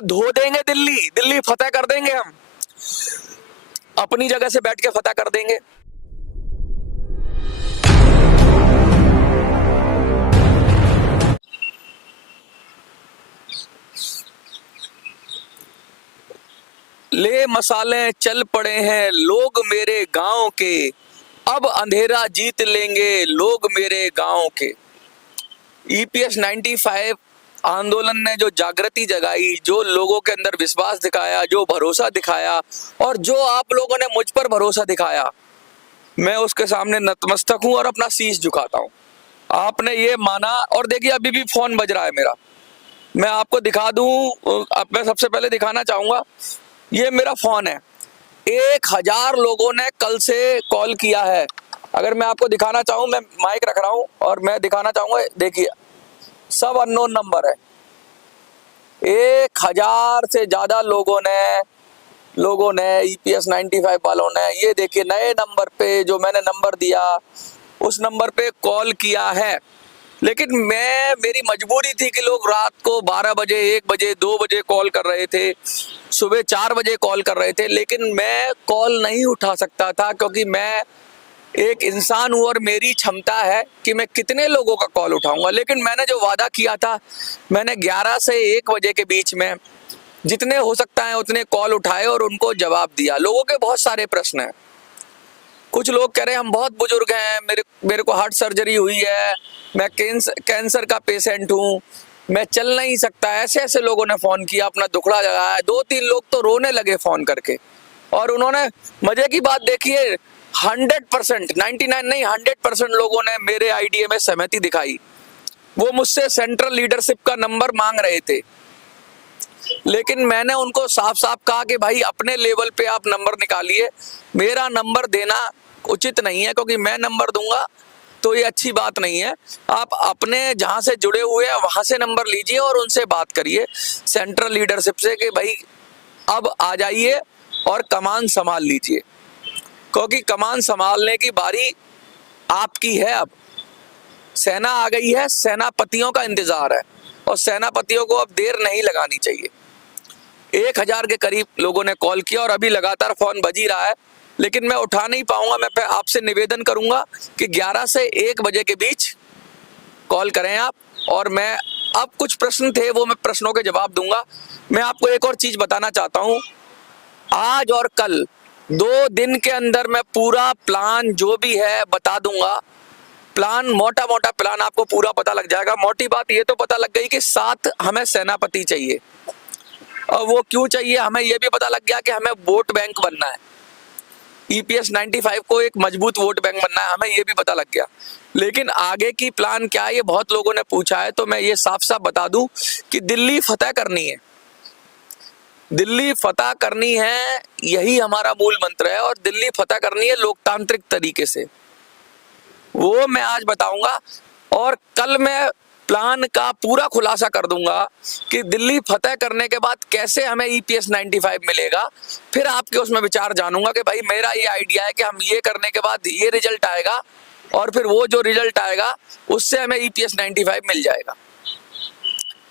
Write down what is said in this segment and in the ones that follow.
तो धो देंगे दिल्ली, दिल्ली फतेह कर देंगे हम, अपनी जगह से बैठ के फतेह कर देंगे। ले मसाले चल पड़े हैं लोग मेरे गांव के, अब अंधेरा जीत लेंगे लोग मेरे गांव के। ईपीएस 95 आंदोलन ने जो जागृति जगाई, जो लोगों के अंदर विश्वास दिखाया, जो भरोसा दिखाया, और जो आप लोगों ने मुझ पर भरोसा दिखाया, मैं उसके सामने नतमस्तक हूं और अपना शीश झुकाता हूं। आपने ये माना, और देखिए अभी भी फोन बज रहा है मेरा, मैं आपको दिखा दूं। अब मैं सबसे पहले दिखाना चाहूंगा, ये मेरा फोन है। 1000 लोगों ने कल से कॉल किया है। अगर मैं आपको दिखाना चाहूं, मैं माइक रख रहा हूं और मैं दिखाना चाहूंगा, देखिए सब अननोन नंबर है। 1000 से ज्यादा लोगों ने ईपीएस 95 वालों ने, ये देखिए नए नंबर पे, जो मैंने नंबर दिया उस नंबर पे कॉल किया है। लेकिन मेरी मजबूरी थी कि लोग रात को 12 बजे, 1 बजे, 2 बजे कॉल कर रहे थे, सुबह 4 बजे कॉल कर रहे थे, लेकिन मैं कॉल नहीं उठा सकता था, क्योंकि मैं एक इंसान हूं और मेरी क्षमता है कि मैं कितने लोगों का कॉल उठाऊंगा। लेकिन मैंने जो वादा किया था, मैंने 11 से 1 बजे के बीच में जितने हो सकता है उतने कॉल उठाए और उनको जवाब दिया। लोगों के बहुत सारे प्रश्न हैं। कुछ लोग कह रहे हैं हम बहुत बुजुर्ग हैं, मेरे को हार्ट सर्जरी हुई है, मैं कैंसर का पेशेंट हूं, मैं चल नहीं सकता। ऐसे ऐसे लोगों ने फोन किया, अपना दुखड़ा जगाया। 2-3 लोग तो रोने लगे फोन करके। और उन्होंने, मजे की बात देखिए, 100%, 99 नहीं 100% लोगों ने मेरे आईडिया में सहमति दिखाई। वो मुझसे सेंट्रल लीडरशिप का नंबर मांग रहे थे, लेकिन मैंने उनको साफ साफ कहा कि भाई अपने लेवल पे आप नंबर निकालिए, मेरा नंबर देना उचित नहीं है, क्योंकि मैं नंबर दूंगा तो ये अच्छी बात नहीं है। आप अपने जहां से जुड़े हुए हैं वहां से नंबर लीजिए और उनसे बात करिए सेंट्रल लीडरशिप से कि भाई अब आ जाइए और कमान संभाल लीजिए, क्योंकि कमान संभालने की बारी आपकी है। अब सेना आ गई है, सेनापतियों का इंतजार है, और सेनापतियों को अब देर नहीं लगानी चाहिए। 1000 के करीब लोगों ने कॉल किया और अभी लगातार फोन बज ही रहा है, लेकिन मैं उठा नहीं पाऊंगा। मैं आपसे निवेदन करूंगा कि 11 से 1 बजे के बीच कॉल करें आप, और मैं, अब कुछ प्रश्न थे वो मैं प्रश्नों के जवाब दूंगा। मैं आपको एक और चीज बताना चाहता हूं, आज और कल 2 दिन के अंदर मैं पूरा प्लान जो भी है बता दूंगा। प्लान, मोटा मोटा प्लान आपको पूरा पता लग जाएगा। मोटी बात ये तो पता लग गई कि 7 हमें सेनापति चाहिए, और वो क्यों चाहिए हमें ये भी पता लग गया कि हमें वोट बैंक बनना है। ईपीएस 95 को एक मजबूत वोट बैंक बनना है, हमें ये भी पता लग गया। लेकिन आगे की प्लान क्या है, ये बहुत लोगों ने पूछा है, तो मैं ये साफ साफ बता दूं कि दिल्ली फतेह करनी है। दिल्ली फतेह करनी है, यही हमारा मूल मंत्र है, और दिल्ली फतेह करनी है लोकतांत्रिक तरीके से, वो मैं आज बताऊंगा। और कल मैं प्लान का पूरा खुलासा कर दूंगा कि दिल्ली फतेह करने के बाद कैसे हमें ईपीएस 95 मिलेगा। फिर आपके उसमें विचार जानूंगा कि भाई मेरा ये आइडिया है कि हम ये करने के बाद ये रिजल्ट आएगा, और फिर वो जो रिजल्ट आएगा उससे हमें ईपीएस 95 मिल जाएगा।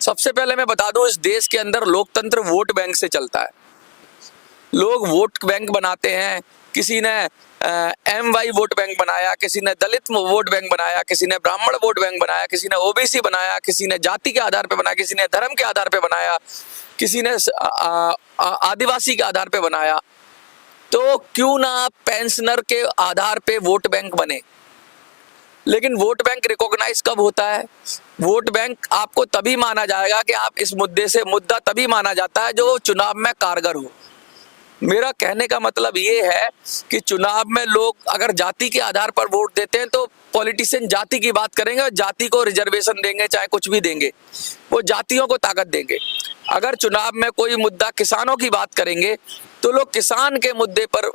सबसे पहले मैं बता दूं, इस देश के अंदर लोकतंत्र वोट बैंक से चलता है। लोग वोट बैंक बनाते हैं, किसी ने MY वोट बैंक बनाया, किसी ने दलित वोट बैंक बनाया, किसी ने ब्राह्मण वोट बैंक बनाया, किसी ने ओबीसी बनाया, किसी ने जाति के आधार पे बनाया, किसी ने धर्म के आधार पे बनाया, किसी ने आदिवासी के आधार पे बनाया। तो क्यों ना पेंशनर के आधार पे वोट बैंक बने। लेकिन वोट बैंक रिकॉग्नाइज कब होता है? वोट बैंक आपको तभी माना जाएगा कि आप इस मुद्दे से, मुद्दा तभी माना जाता है जो चुनाव में कारगर हो। मेरा कहने का मतलब ये है कि चुनाव में लोग अगर जाति के आधार पर वोट देते हैं तो पॉलिटिशियन जाति की बात करेंगे और जाति को रिजर्वेशन देंगे, चाहे कुछ भी देंगे, वो जातियों को ताकत देंगे। अगर चुनाव में कोई मुद्दा किसानों की बात करेंगे तो लोग किसान के मुद्दे पर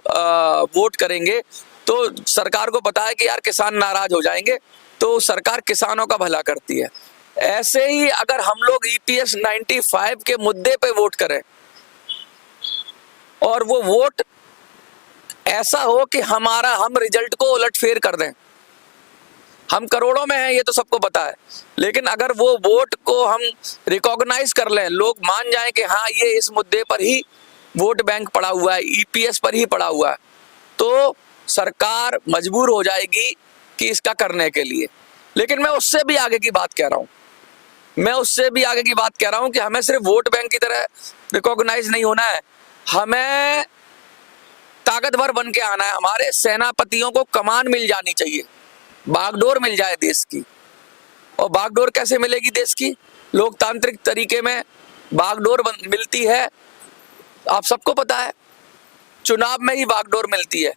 वोट करेंगे। तो सरकार को पता है कि यार किसान नाराज हो जाएंगे, तो सरकार किसानों का भला करती है। ऐसे ही अगर हम लोग ईपीएस 95 के मुद्दे पे वोट करें और वो वोट ऐसा हो कि हम रिजल्ट को उलटफेर कर दें, हम करोड़ों में हैं, ये तो सबको पता है, लेकिन अगर वो वोट को हम रिकॉग्नाइज कर लें, लोग मान जाएं कि हाँ ये इस मुद्दे पर ही वोट बैंक पड़ा हुआ है, ईपीएस पर ही पड़ा हुआ है, तो सरकार मजबूर हो जाएगी कि इसका करने के लिए। लेकिन मैं उससे भी आगे की बात कह रहा हूं, मैं उससे भी आगे की बात कह रहा हूं कि हमें सिर्फ वोट बैंक की तरह रिकॉग्नाइज नहीं होना है, हमें ताकतवर बन के आना है। हमारे सेनापतियों को कमान मिल जानी चाहिए, बागडोर मिल जाए देश की। और बागडोर कैसे मिलेगी देश की? लोकतांत्रिक तरीके में बागडोर मिलती है, आप सबको पता है, चुनाव में ही बागडोर मिलती है।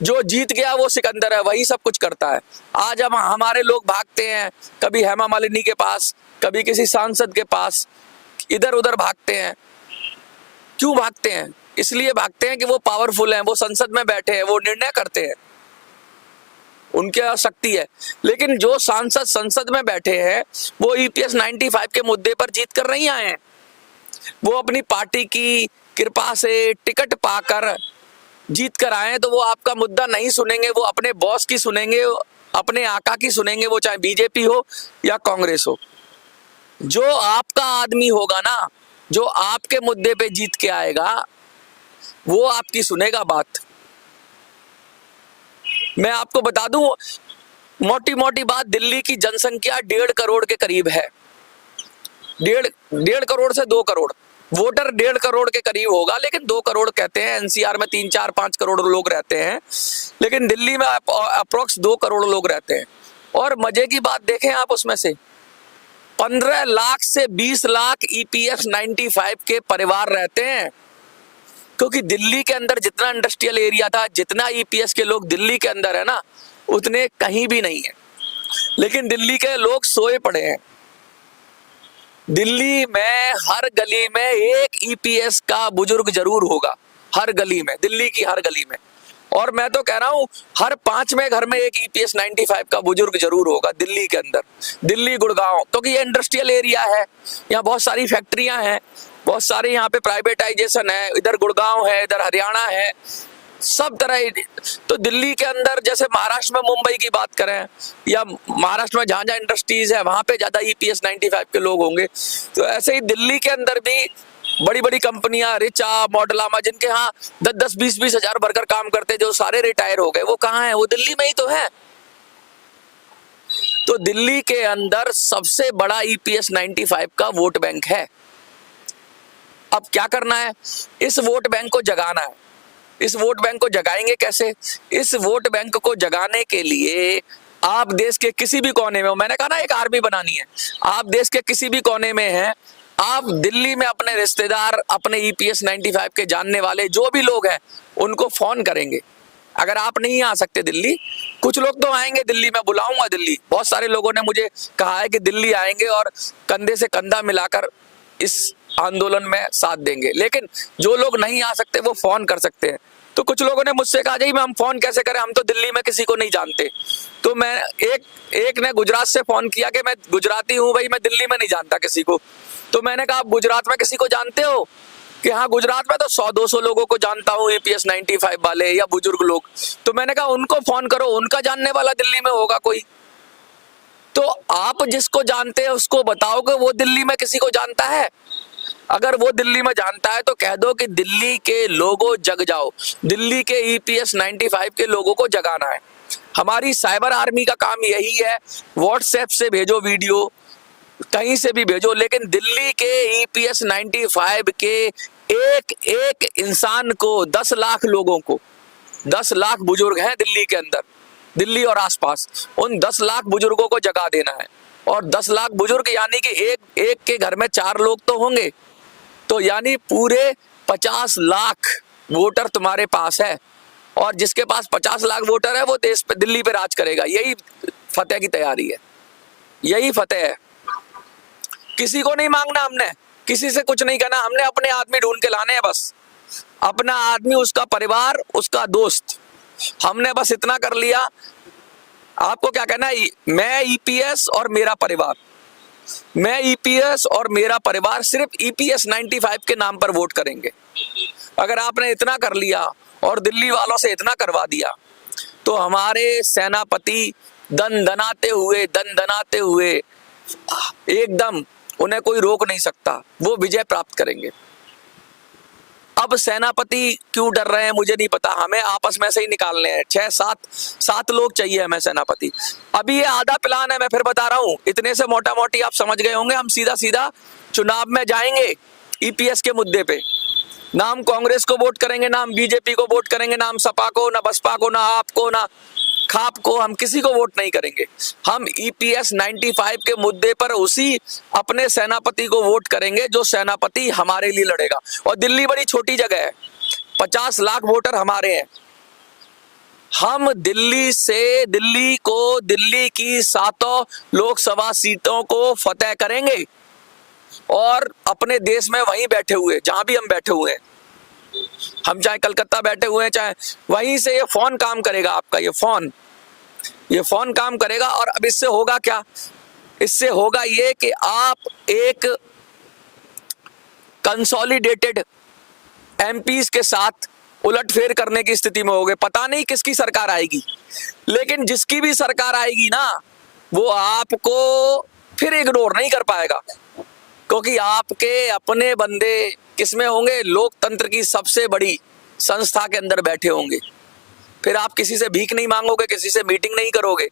जो जीत गया वो सिकंदर है, वही सब कुछ करता है। आज हम हमारे लोग भागते हैं, कभी हेमा मालिनी के पास, कभी किसी सांसद के पास, इधर उधर भागते हैं। क्यों भागते हैं? इसलिए भागते हैं कि वो पावरफुल हैं, वो संसद में बैठे हैं, वो निर्णय करते हैं, उनके शक्ति है। लेकिन जो सांसद संसद में बैठे हैं वो ईपीएस 95 के मुद्दे पर जीत कर नहीं आए हैं, वो अपनी पार्टी की कृपा से टिकट पाकर जीत कर आए हैं, तो वो आपका मुद्दा नहीं सुनेंगे, वो अपने बॉस की सुनेंगे, अपने आका की सुनेंगे, वो चाहे बीजेपी हो या कांग्रेस हो। जो आपका आदमी होगा ना, जो आपके मुद्दे पे जीत के आएगा, वो आपकी सुनेगा बात। मैं आपको बता दूं, मोटी मोटी बात, दिल्ली की जनसंख्या 1.5 करोड़ के करीब है। 1.5 करोड़ से 2 करोड़ वोटर, 1.5 करोड़ के करीब होगा, लेकिन 2 करोड़ कहते हैं। एनसीआर में 3, 4, 5 करोड़ लोग रहते हैं, लेकिन दिल्ली में अप्रोक्स 2 करोड़ लोग रहते हैं। और मजे की बात देखें आप, उसमें से 15 लाख से 20 लाख ईपीएस 95 के परिवार रहते हैं, क्योंकि दिल्ली के अंदर जितना इंडस्ट्रियल एरिया था, जितना ईपीएस के लोग दिल्ली के अंदर है ना, उतने कहीं भी नहीं है। लेकिन दिल्ली के लोग सोए पड़े हैं। दिल्ली में हर गली में एक ईपीएस का बुजुर्ग जरूर होगा, हर गली में, दिल्ली की हर गली में। और मैं तो कह रहा हूं हर 5वें घर में एक ईपीएस 95 का बुजुर्ग जरूर होगा दिल्ली के अंदर, दिल्ली गुड़गांव, क्योंकि ये इंडस्ट्रियल एरिया है, यहाँ बहुत सारी फैक्ट्रियां हैं, बहुत सारे यहाँ पे प्राइवेटाइजेशन है, इधर गुड़गांव है, इधर हरियाणा है, सब तरह। तो दिल्ली के अंदर जैसे महाराष्ट्र में मुंबई की बात करें, या महाराष्ट्र में जहां जहां इंडस्ट्रीज है वहां पे ज्यादा ईपीएस 95 के लोग होंगे, तो ऐसे ही दिल्ली के अंदर भी बड़ी बड़ी कंपनियां, रिचा, मॉडलामा, जिनके यहाँ 10-10, 20-20 हजार वर्कर काम करते, जो सारे रिटायर हो गए, वो कहाँ है? वो दिल्ली में ही तो है। तो दिल्ली के अंदर सबसे बड़ा ईपीएस 95 का वोट बैंक है। अब क्या करना है? इस वोट बैंक को जगाना है। इस वोट बैंक को जगाएंगे कैसे? इस वोट बैंक को जगाने के लिए आप देश के किसी भी कोने में हो, मैंने कहा ना एक आर्मी बनानी है, आप देश के किसी भी कोने में हैं, आप दिल्ली में अपने रिश्तेदार, अपने ईपीएस 95 के जानने वाले जो भी लोग हैं, उनको फोन करेंगे। अगर आप नहीं आ सकते दिल्ली, कुछ लोग तो आएंगे दिल्ली, मैं बुलाऊंगा दिल्ली, बहुत सारे लोगों ने मुझे कहा है कि दिल्ली आएंगे और कंधे से कंधा मिलाकर इस आंदोलन में साथ देंगे। लेकिन जो लोग नहीं आ सकते वो फोन कर सकते हैं। तो कुछ लोगों ने मुझसे कहा जी हम फोन कैसे करें, हम तो दिल्ली में किसी को नहीं जानते। तो मैं एक ने गुजरात से फोन किया कि मैं गुजराती हूं भाई, मैं दिल्ली में नहीं जानता किसी को। तो मैंने कहा आप गुजरात में किसी को जानते हो? कि हाँ गुजरात में तो 100-200 लोगों को जानता हूँ, ईपीएस 95 वाले या बुजुर्ग लोग। तो मैंने कहा उनको फोन करो, उनका जानने वाला दिल्ली में होगा कोई। तो आप जिसको जानते हैं उसको बताओ कि वो दिल्ली में किसी को जानता है। अगर वो दिल्ली में जानता है तो कह दो कि दिल्ली के लोगों जग जाओ, दिल्ली के ईपीएस 95 के लोगों को जगाना है। हमारी साइबर आर्मी का काम यही है, व्हाट्सएप से भेजो वीडियो, कहीं से भी भेजो, लेकिन दिल्ली के ईपीएस 95 के एक एक इंसान को, 10 लाख लोगों को, 10 लाख बुजुर्ग हैं दिल्ली के अंदर, दिल्ली और आसपास, उन 10 लाख बुजुर्गों को जगा देना है। और 10 लाख बुजुर्ग यानी कि एक के घर में 4 लोग तो होंगे, तो यानी पूरे 50 लाख वोटर तुम्हारे पास है। और जिसके पास 50 लाख वोटर है वो देश पे, दिल्ली पे राज करेगा। यही फतेह की तैयारी है, यही फतेह है। किसी को नहीं मांगना हमने, किसी से कुछ नहीं कहना, हमने अपने आदमी ढूंढ के लाने हैं बस। अपना आदमी, उसका परिवार, उसका दोस्त, हमने बस इतना कर लिया। आपको क्या कहना है? मैं ईपीएस और मेरा परिवार, मैं ईपीएस और मेरा परिवार सिर्फ ईपीएस 95 के नाम पर वोट करेंगे। अगर आपने इतना कर लिया और दिल्ली वालों से इतना करवा दिया, तो हमारे सेनापति दन दनाते हुए एकदम उन्हें कोई रोक नहीं सकता, वो विजय प्राप्त करेंगे। अब सेनापति क्यों डर रहे हैं मुझे नहीं पता, हमें आपस में से ही निकालने हैं। 6-7 लोग चाहिए हमें सेनापति। अभी ये आधा प्लान है, मैं फिर बता रहा हूं, इतने से मोटा मोटी आप समझ गए होंगे। हम सीधा सीधा चुनाव में जाएंगे ईपीएस के मुद्दे पे। ना हम कांग्रेस को वोट करेंगे, ना हम बीजेपी को वोट करेंगे, ना हम सपा को, ना बसपा को, ना आपको, ना खाप को, हम किसी को वोट नहीं करेंगे। हम ईपीएस 95 के मुद्दे पर उसी अपने सेनापति को वोट करेंगे जो सेनापति हमारे लिए लड़ेगा। और दिल्ली बड़ी छोटी जगह है, 50 लाख वोटर हमारे हैं। हम दिल्ली की 7 लोकसभा सीटों को फतेह करेंगे और अपने देश में वहीं बैठे हुए, जहां भी हम बैठे हुए हैं, हम चाहे कलकत्ता बैठे हुए हैं, चाहे वहीं से ये फोन काम करेगा। आपका ये फोन काम करेगा। और अब इससे होगा क्या? इससे होगा ये कि आप एक कंसोलिडेटेड एमपीज के साथ उलटफेर करने की स्थिति में होगे। पता नहीं किसकी सरकार आएगी, लेकिन जिसकी भी सरकार आएगी ना, वो आपको फिर इग्नोर नहीं कर पाएगा, क्योंकि आपके अपने बंदे किसमें होंगे? लोकतंत्र की सबसे बड़ी संस्था के अंदर बैठे होंगे। फिर आप किसी से भीख नहीं मांगोगे, किसी से मीटिंग नहीं करोगे,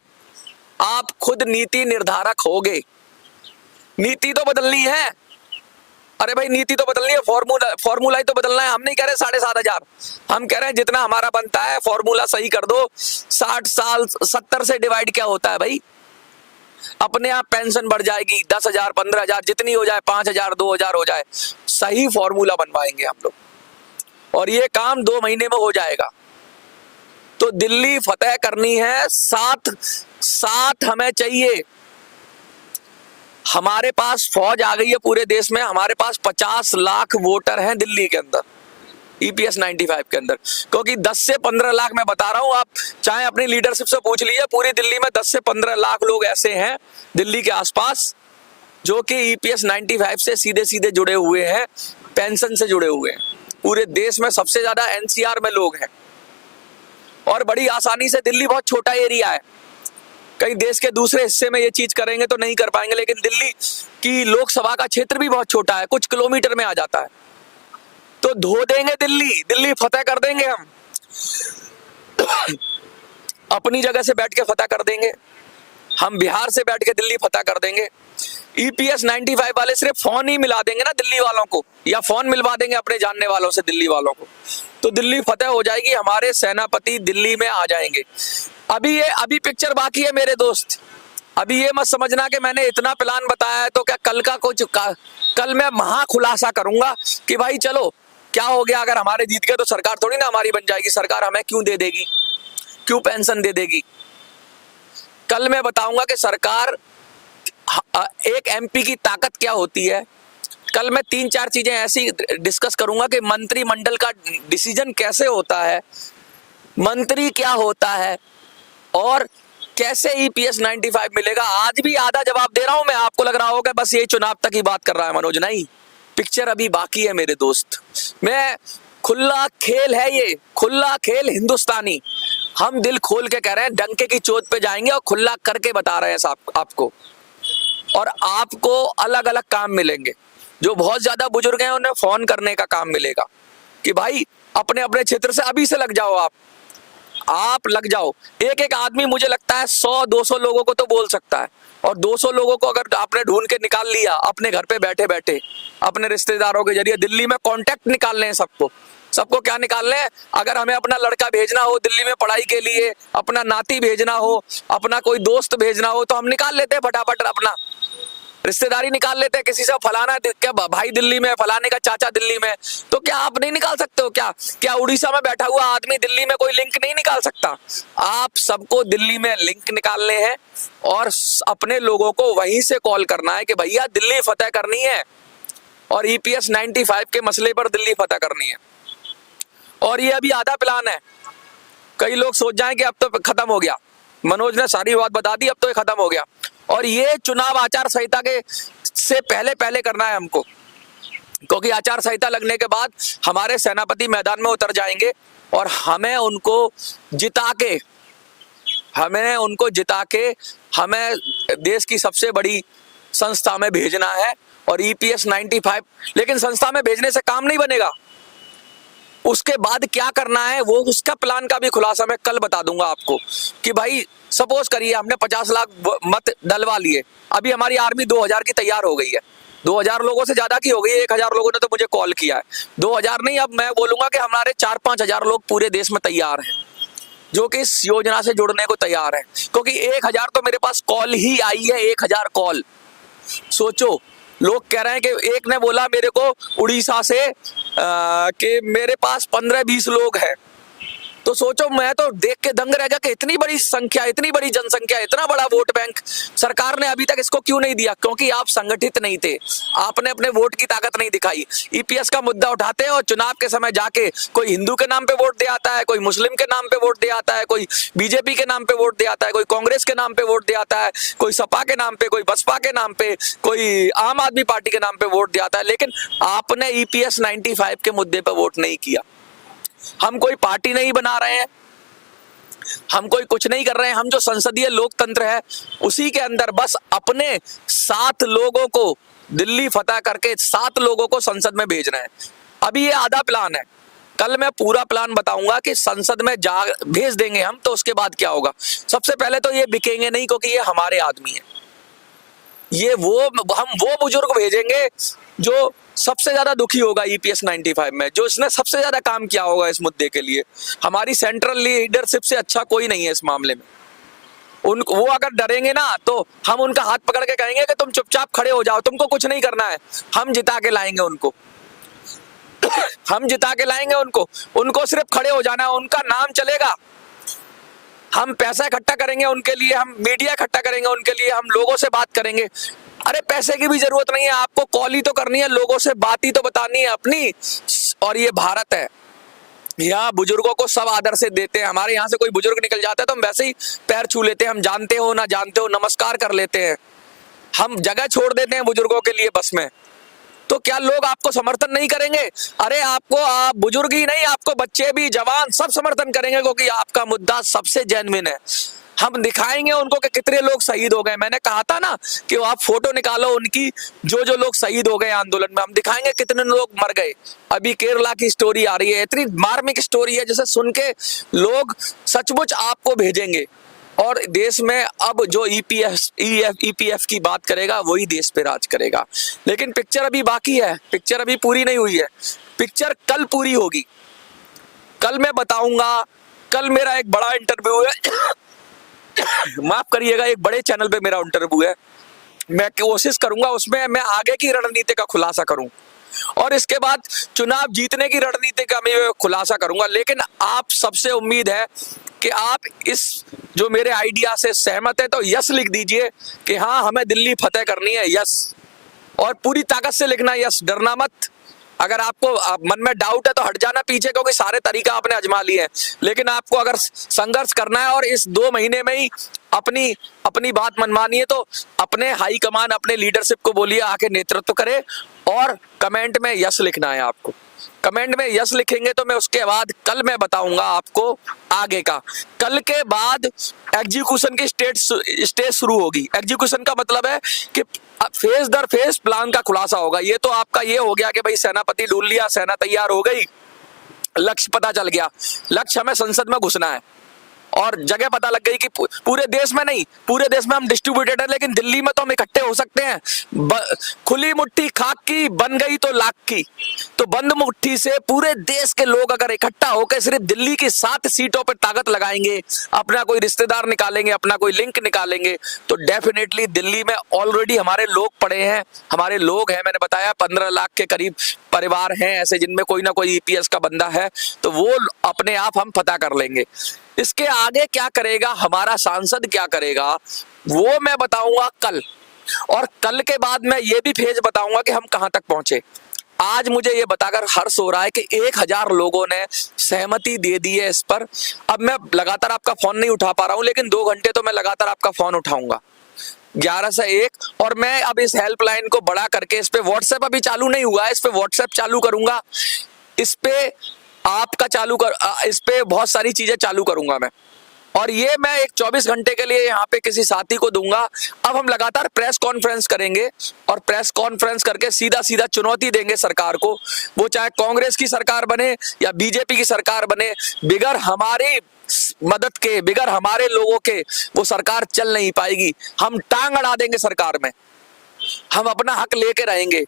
आप खुद नीति निर्धारक होगे। नीति तो बदलनी है, अरे भाई नीति तो बदलनी है, फॉर्मूला ही तो बदलना है। हम नहीं कह रहे 7,500, हम कह रहे हैं जितना हमारा बनता है फॉर्मूला सही कर दो। 60 साल 70 से डिवाइड क्या होता है भाई? अपने आप पेंशन बढ़ जाएगी, 10,000 15,000 जितनी हो जाए, 5,000 2,000 हो जाए। सही फॉर्मूला बनवाएंगे हम लोग, और ये काम 2 महीने में हो जाएगा। तो दिल्ली फतेह करनी है, 7 हमें चाहिए। हमारे पास फौज आ गई है पूरे देश में, हमारे पास 50 लाख वोटर हैं दिल्ली के अंदर, ईपीएस 95 के अंदर। क्योंकि 10 से 15 लाख, मैं बता रहा हूं, आप चाहे अपनी लीडरशिप से पूछ लीजिए, पूरी दिल्ली में 10 से 15 लाख लोग ऐसे हैं दिल्ली के आसपास जो कि ईपीएस 95 से सीधे सीधे जुड़े हुए हैं, पेंशन से जुड़े हुए हैं। पूरे देश में सबसे ज्यादा एनसीआर में लोग हैं, और बड़ी आसानी से, दिल्ली बहुत छोटा एरिया है, कहीं देश के दूसरे हिस्से में ये चीज करेंगे तो नहीं कर पाएंगे, लेकिन दिल्ली की लोकसभा का क्षेत्र भी बहुत छोटा है, कुछ किलोमीटर में आ जाता है। तो धो देंगे दिल्ली फतेह कर देंगे हम। अपनी जगह से बैठ के फतेह कर देंगे हम, बिहार से बैठ के दिल्ली फतेह कर देंगे। ईपीएस 95 वाले सिर्फ फोन ही मिला देंगे ना दिल्ली वालों को, या फोन मिलवा देंगे अपने जानने वालों से दिल्ली वालों को, तो दिल्ली फतेह हो जाएगी। हमारे सेनापति दिल्ली में आ जाएंगे। अभी पिक्चर बाकी है मेरे दोस्त। अभी ये मत समझना कि मैंने इतना प्लान बताया है तो क्या कल मैं महा खुलासा करूंगा कि भाई चलो क्या हो गया, अगर हमारे जीत गए तो सरकार थोड़ी ना हमारी बन जाएगी। सरकार हमें क्यों दे देगी, क्यों पेंशन दे देगी? कल मैं बताऊंगा कि सरकार, एक एमपी की ताकत क्या होती है। कल मैं 3-4 चीजें ऐसी डिस्कस करूंगा कि मंत्रिमंडल का डिसीजन कैसे होता है, मंत्री क्या होता है, और कैसे ईपीएस 95 मिलेगा। आज भी आधा जवाब दे रहा हूं मैं, आपको लग रहा होगा बस ये चुनाव तक ही बात कर रहा है मनोज, नहीं, पिक्चर अभी बाकी है मेरे दोस्त। मैं खुला खेल है, ये खुला खेल हिंदुस्तानी, हम दिल खोल के कह रहे हैं, डंके की चोट पे जाएंगे और खुला करके बता रहे हैं आपको। और आपको अलग अलग काम मिलेंगे। जो बहुत ज्यादा बुजुर्ग हैं उन्हें फोन करने का काम मिलेगा कि भाई अपने अपने क्षेत्र से अभी से लग जाओ, आप लग जाओ। एक एक आदमी मुझे लगता है 100-200 लोगों को तो बोल सकता है, और 200 लोगों को अगर आपने ढूंढ के निकाल लिया अपने घर पे बैठे बैठे, अपने रिश्तेदारों के जरिए, दिल्ली में कांटेक्ट निकालने हैं सबको क्या निकालने हैं? अगर हमें अपना लड़का भेजना हो दिल्ली में पढ़ाई के लिए, अपना नाती भेजना हो, अपना कोई दोस्त भेजना हो, तो हम निकाल लेते हैं फटाफट, अपना रिश्तेदारी निकाल लेते हैं। किसी से फलाना क्या भाई दिल्ली में, फलाने का चाचा दिल्ली में, तो क्या आप नहीं निकाल सकते हो? क्या उड़ीसा में बैठा हुआ आदमी दिल्ली में कोई लिंक नहीं निकाल सकता? आप सबको दिल्ली में लिंक निकालने हैं और अपने लोगों को वहीं से कॉल करना है कि भैया दिल्ली फतेह करनी है, और ईपीएस 95 के मसले पर दिल्ली फतेह करनी है। और ये अभी आधा प्लान है। कई लोग सोच जाएं कि अब तो खत्म हो गया, मनोज ने सारी बात बता दी, अब तो ये खत्म हो गया। और ये चुनाव आचार संहिता के से पहले करना है हमको, क्योंकि आचार संहिता लगने के बाद हमारे सेनापति मैदान में उतर जाएंगे और हमें उनको जिता के हमें उनको जिता के हमें देश की सबसे बड़ी संस्था में भेजना है और ईपीएस 95, लेकिन संस्था में भेजने से काम नहीं बनेगा। उसके बाद क्या करना है वो उसका प्लान का भी खुलासा मैं कल बता दूंगा आपको कि भाई सपोज करिए हमने 50 लाख मत डलवा लिए, अभी हमारी आर्मी 2000 की तैयार हो गई है, 2000 लोगों से ज्यादा की हो गई है। 1000 लोगों ने तो मुझे कॉल किया है, 2000 नहीं, अब मैं बोलूंगा कि हमारे 4-5 हजार लोग पूरे देश में तैयार हैं जो कि इस योजना से जुड़ने को तैयार है, क्योंकि 1000 तो मेरे पास कॉल ही आई है, 1000 कॉल। सोचो, लोग कह रहे हैं कि एक ने बोला मेरे को उड़ीसा से कि मेरे पास 15-20 लोग हैं। तो सोचो, मैं तो देख के दंग रह गया कि इतनी बड़ी संख्या, इतनी बड़ी जनसंख्या, इतना बड़ा वोट बैंक सरकार ने अभी तक इसको क्यों नहीं दिया? क्योंकि आप संगठित नहीं थे, आपने अपने वोट की ताकत नहीं दिखाई। ईपीएस का मुद्दा उठाते हैं और चुनाव के समय जाके कोई हिंदू के नाम पे वोट दे आता है, कोई मुस्लिम के नाम पे वोट दे आता है, कोई बीजेपी के नाम पे वोट दे आता है, कोई कांग्रेस के नाम पे वोट दे आता है, कोई सपा के नाम पे, कोई बसपा के नाम पे, कोई आम आदमी पार्टी के नाम पे वोट दे आता है। लेकिन आपने ईपीएस 95 के मुद्दे पर वोट नहीं किया। हम कोई पार्टी नहीं बना रहे हैं, हम कोई कुछ नहीं कर रहे हैं, हम जो संसदीय लोकतंत्र है उसी के अंदर बस अपने 7 लोगों को दिल्ली फतह करके 7 लोगों को संसद में भेज रहे हैं। अभी ये आधा प्लान है, कल मैं पूरा प्लान बताऊंगा कि संसद में जा भेज देंगे हम तो उसके बाद क्या होगा। सबसे पहले तो ये बिकेंगे नहीं, क्योंकि ये हमारे आदमी है। ये हम वो बुजुर्ग भेजेंगे जो सबसे ज्यादा दुखी होगा ईपीएस 95 में, जो इसने सबसे ज्यादा काम किया होगा इस मुद्दे के लिए। हमारी सेंट्रल लीडरशिप से अच्छा कोई नहीं है इस मामले में। वो अगर डरेंगे ना तो हम उनका हाथ पकड़ के कहेंगे कि तुम चुपचाप खड़े हो जाओ, तुमको कुछ नहीं करना है। हम जिता के लाएंगे उनको हम जिता के लाएंगे उनको सिर्फ खड़े हो जाना है, उनका नाम चलेगा। हम पैसा इकट्ठा करेंगे उनके लिए, हम मीडिया इकट्ठा करेंगे उनके लिए, हम लोगों से बात करेंगे। अरे पैसे की भी जरूरत नहीं है, आपको कॉल ही तो करनी है, लोगों से बात ही तो बतानी है अपनी। और ये भारत है, यहाँ बुजुर्गों को सब आदर से देते हैं। हमारे यहाँ से कोई बुजुर्ग निकल जाता है तो हम वैसे ही पैर छू लेते हैं, हम जानते हो ना जानते हो नमस्कार कर लेते हैं, हम जगह छोड़ देते हैं बुजुर्गों के लिए बस में। तो क्या लोग आपको समर्थन नहीं करेंगे? अरे आपको, आप बुजुर्ग ही नहीं, आपको बच्चे भी, जवान सब समर्थन करेंगे, क्योंकि आपका मुद्दा सबसे जेन्युइन है। हम दिखाएंगे उनको कि कितने लोग शहीद हो गए। मैंने कहा था ना कि आप फोटो निकालो उनकी, जो लोग शहीद हो गए आंदोलन में, हम दिखाएंगे कितने लोग मर गए। अभी केरला की स्टोरी आ रही है, इतनी मार्मिक स्टोरी है जिसे सुन के लोग सचमुच आपको भेजेंगे। और देश में अब जो ईपीएफ की बात करेगा वही देश पे राज करेगा। लेकिन पिक्चर अभी बाकी है, पिक्चर अभी पूरी नहीं हुई है, पिक्चर कल पूरी होगी। कल मैं बताऊंगा, कल मेरा एक बड़ा इंटरव्यू है माफ करिएगा, एक बड़े चैनल पे मेरा इंटरव्यू है। मैं कोशिश करूंगा उसमें मैं आगे की रणनीति का खुलासा करूं और इसके बाद चुनाव जीतने की रणनीति का मैं खुलासा करूंगा। लेकिन आप सबसे उम्मीद है कि आप इस जो मेरे आइडिया से सहमत है तो यस लिख दीजिए कि हाँ हमें दिल्ली फतेह करनी है, यस। और पूरी ताकत से लिखना यस, डरना मत। अगर आपको मन में डाउट है तो हट जाना पीछे, क्योंकि सारे तरीका आपने आजमा लिए हैं। लेकिन आपको अगर संघर्ष करना है और इस 2 महीने में ही अपनी बात मनवानी है तो अपने हाई कमान, अपने लीडरशिप को बोलिए आके नेतृत्व करे और कमेंट में यस लिखना है आपको। कमेंट में यस लिखेंगे तो मैं उसके बाद कल मैं बताऊंगा आपको आगे का। कल के बाद एग्जीक्यूशन की स्टेज शुरू होगी। एग्जीक्यूशन का मतलब है कि फेज दर फेज प्लान का खुलासा होगा। ये तो आपका ये हो गया कि भाई सेनापति ढूंढ लिया, सेना तैयार हो गई, लक्ष्य पता चल गया। लक्ष्य हमें संसद में घुसना है और जगह पता लग गई कि पूरे देश में नहीं, पूरे देश में हम डिस्ट्रीब्यूटेड है, लेकिन दिल्ली में तो हम इकट्ठे हो सकते हैं। खुली मुट्ठी खाक की बन गई तो लाख की। तो बंद मुट्ठी से पूरे देश के लोग अगर इकट्ठा होकर सिर्फ दिल्ली की 7 सीटों पर ताकत लगाएंगे, अपना कोई रिश्तेदार निकालेंगे, अपना कोई लिंक निकालेंगे, तो डेफिनेटली दिल्ली में ऑलरेडी हमारे लोग पड़े हैं, हमारे लोग हैं। मैंने बताया 15 लाख के करीब परिवार हैं ऐसे जिनमें कोई ना कोई ईपीएस का बंदा है, तो वो अपने आप हम पता कर लेंगे। इसके आगे क्या करेगा हमारा सांसद, क्या करेगा वो मैं बताऊंगा कल। और कल के बाद मैं ये भी फेज बताऊंगा कि हम कहां तक पहुंचे। आज मुझे ये बताकर हर्ष हो रहा है कि 1000 लोगों ने सहमति दे दी है इस पर। अब मैं लगातार आपका फोन नहीं उठा पा रहा हूं, लेकिन 2 घंटे तो मैं लगातार आपका फोन उठाऊंगा 11 से 1। और मैं अब इस हेल्पलाइन को बड़ा करके इस पे व्हाट्सएप अभी चालू नहीं हुआ है, इस पे व्हाट्सएप चालू करूंगा, इस पे आपका इस पे बहुत सारी चीजें चालू करूंगा मैं। और ये मैं एक 24 घंटे के लिए यहाँ पे किसी साथी को दूंगा। अब हम लगातार प्रेस कॉन्फ्रेंस करेंगे और प्रेस कॉन्फ्रेंस करके सीधा सीधा चुनौती देंगे सरकार को, वो चाहे कांग्रेस की सरकार बने या बीजेपी की सरकार बने, बिगैर हमारी मदद के, बिगैर हमारे लोगों के वो सरकार चल नहीं पाएगी। हम टांग अड़ा देंगे सरकार में, हम अपना हक लेके रहेंगे।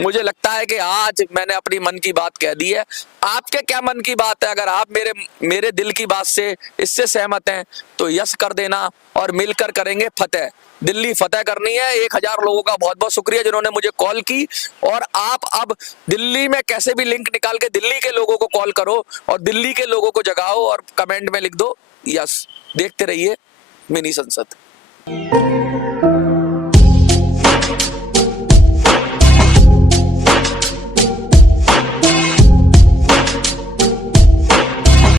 मुझे लगता है कि आज मैंने अपनी मन की बात कह दी है। आपके क्या मन की बात है? अगर आप मेरे दिल की बात से इससे सहमत हैं तो यस कर देना और मिलकर करेंगे फतेह। दिल्ली फतेह करनी है। 1000 लोगों का बहुत बहुत शुक्रिया जिन्होंने मुझे कॉल की। और आप अब दिल्ली में कैसे भी लिंक निकाल के दिल्ली के लोगों को कॉल करो और दिल्ली के लोगों को जगाओ और कमेंट में लिख दो यस। देखते रहिए मिनी संसद।